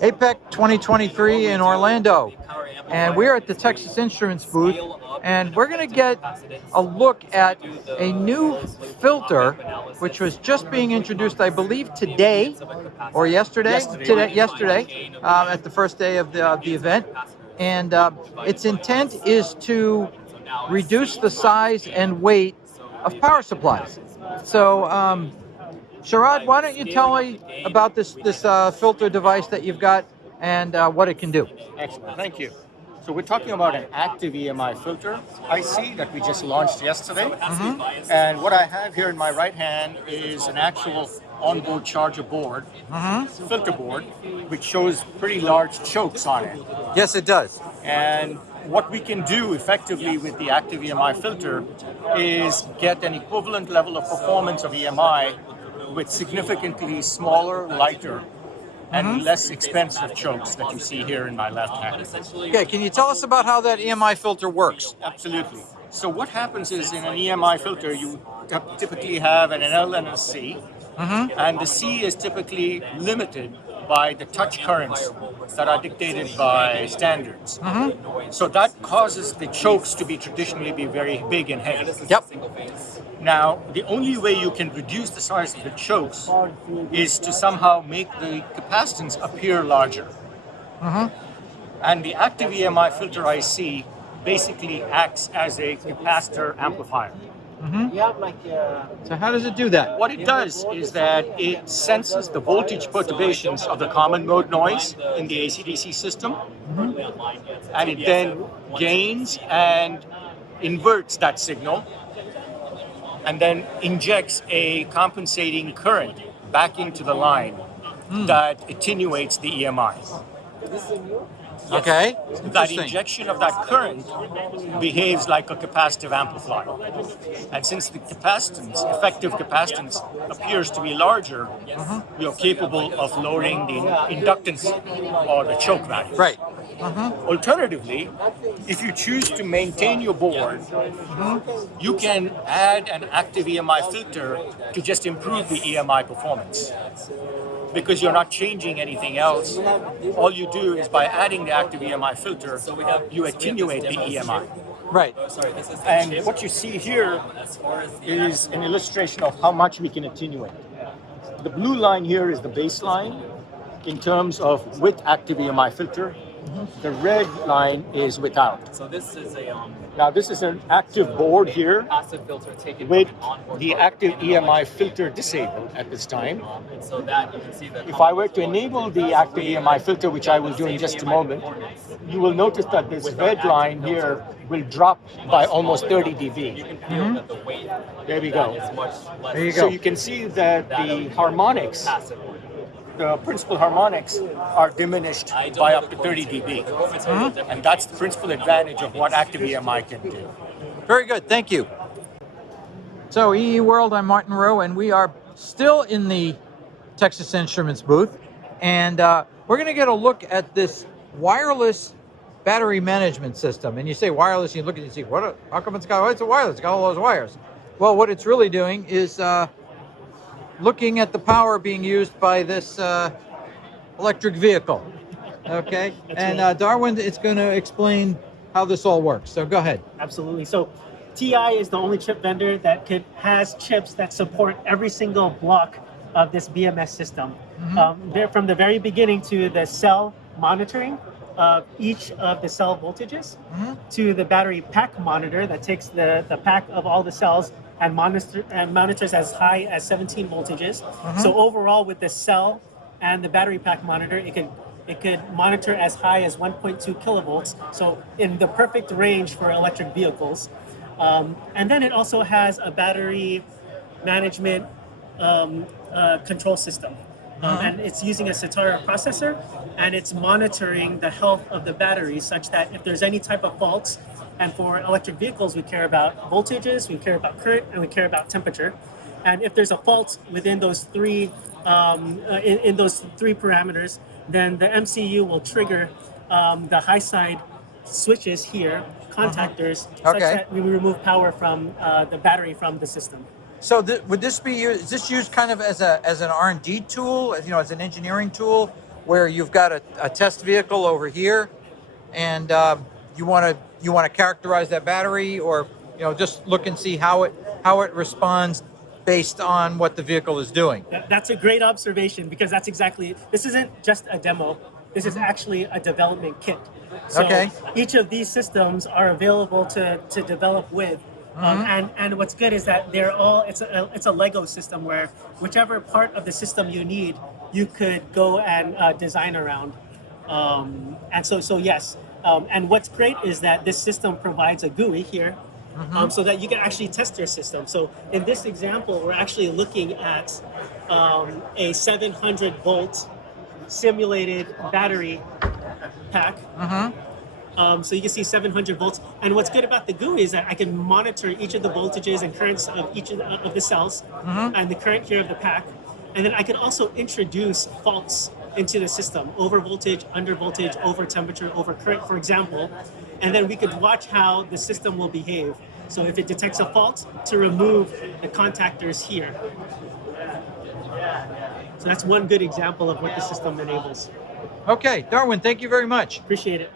APEC 2023 in Orlando, and we're at the Texas Instruments booth, and we're going to get a look at a new filter which was just being introduced, I believe, today or yesterday. Yesterday, at the first day of the event, and its intent is to reduce the size and weight of power supplies. So, Sharad, why don't you tell me about this filter device that you've got and what it can do? Excellent, thank you. So we're talking about an active EMI filter IC that we just launched yesterday. And what I have here in my right hand is an actual onboard charger board, filter board, which shows pretty large chokes on it. Yes, it does. And what we can do effectively with the active EMI filter is get an equivalent level of performance of EMI with significantly smaller, lighter, and less expensive chokes that you see here in my left hand. Okay, can you tell us about how that EMI filter works? Absolutely. So what happens is in an EMI filter, you typically have an L and a C, and the C is typically limited by the touch currents that are dictated by standards. So that causes the chokes to be traditionally very big and heavy. Yep. Now, the only way you can reduce the size of the chokes is to somehow make the capacitance appear larger. And the active EMI filter IC basically acts as a capacitor amplifier. So how does it do that? What it does is that it senses the voltage perturbations of the common mode noise in the AC/DC system, and it then gains and inverts that signal, and then injects a compensating current back into the line that attenuates the EMI. Okay. That injection of that current behaves like a capacitive amplifier. And since the capacitance, effective capacitance, appears to be larger, you're capable of lowering the inductance or the choke value. Right. Alternatively, if you choose to maintain your board, you can add an active EMI filter to just improve the EMI performance. Because you're not changing anything else, all you do is by adding the active EMI filter, you attenuate the EMI. Right. And what you see here is an illustration of how much we can attenuate. The blue line here is the baseline in terms of with active EMI filter. The red line is without. So this is a Now this is an active board here passive filter taken with from an onboard the active EMI filter disabled at this time. and so that you can see that If I were to enable the active EMI filter, which I will do in just a moment, you will notice that this red line here will drop by almost 30 dB. you can feel that the weight There we go. is much less There you So go. you can see that the harmonics, passive. the principal harmonics, are diminished by up to 30 dB. And that's the principal advantage of what active EMI can do. Very good. Thank you. So, EE World, I'm Martin Rowe, and we are still in the Texas Instruments booth. And we're going to get a look at this wireless battery management system. And you say wireless, you look at it and see, how come it's a wireless? It's got all those wires. Well, what it's really doing is looking at the power being used by this electric vehicle. Okay? And Darwin is going to explain how this all works. So go ahead. Absolutely. So TI is the only chip vendor that has chips that support every single block of this BMS system. From the very beginning to the cell monitoring of each of the cell voltages, to the battery pack monitor that takes the pack of all the cells and monitors as high as 17 voltages. So overall, with the cell and the battery pack monitor, it could monitor as high as 1.2 kilovolts. So in the perfect range for electric vehicles. And then it also has a battery management control system. And it's using a Satara processor, and it's monitoring the health of the battery such that if there's any type of faults, and for electric vehicles, we care about voltages, we care about current, and we care about temperature. And if there's a fault within those three, in those three parameters, then the MCU will trigger the high side switches here, contactors, such that we remove power from the battery from the system. So would this be used? Is this used kind of as an R&D tool, as an engineering tool, where you've got a test vehicle over here, and you want to characterize that battery, or just look and see how it responds based on what the vehicle is doing. That's a great observation, because that's exactly, this isn't just a demo. This is actually a development kit. So Okay. each of these systems are available to develop with. And what's good is that they're all, it's a Lego system where whichever part of the system you need, you could go and design around. And so yes. And what's great is that this system provides a GUI here, so that you can actually test your system. So in this example, we're actually looking at a 700 volt simulated battery pack. So you can see 700 volts. And what's good about the GUI is that I can monitor each of the voltages and currents of each of the cells, and the current here of the pack. And then I can also introduce faults into the system: over voltage, under voltage, over temperature, over current, for example. And then we could watch how the system will behave. So if it detects a fault, to remove the contactors here. So that's one good example of what the system enables. Okay, Darwin, thank you very much. Appreciate it.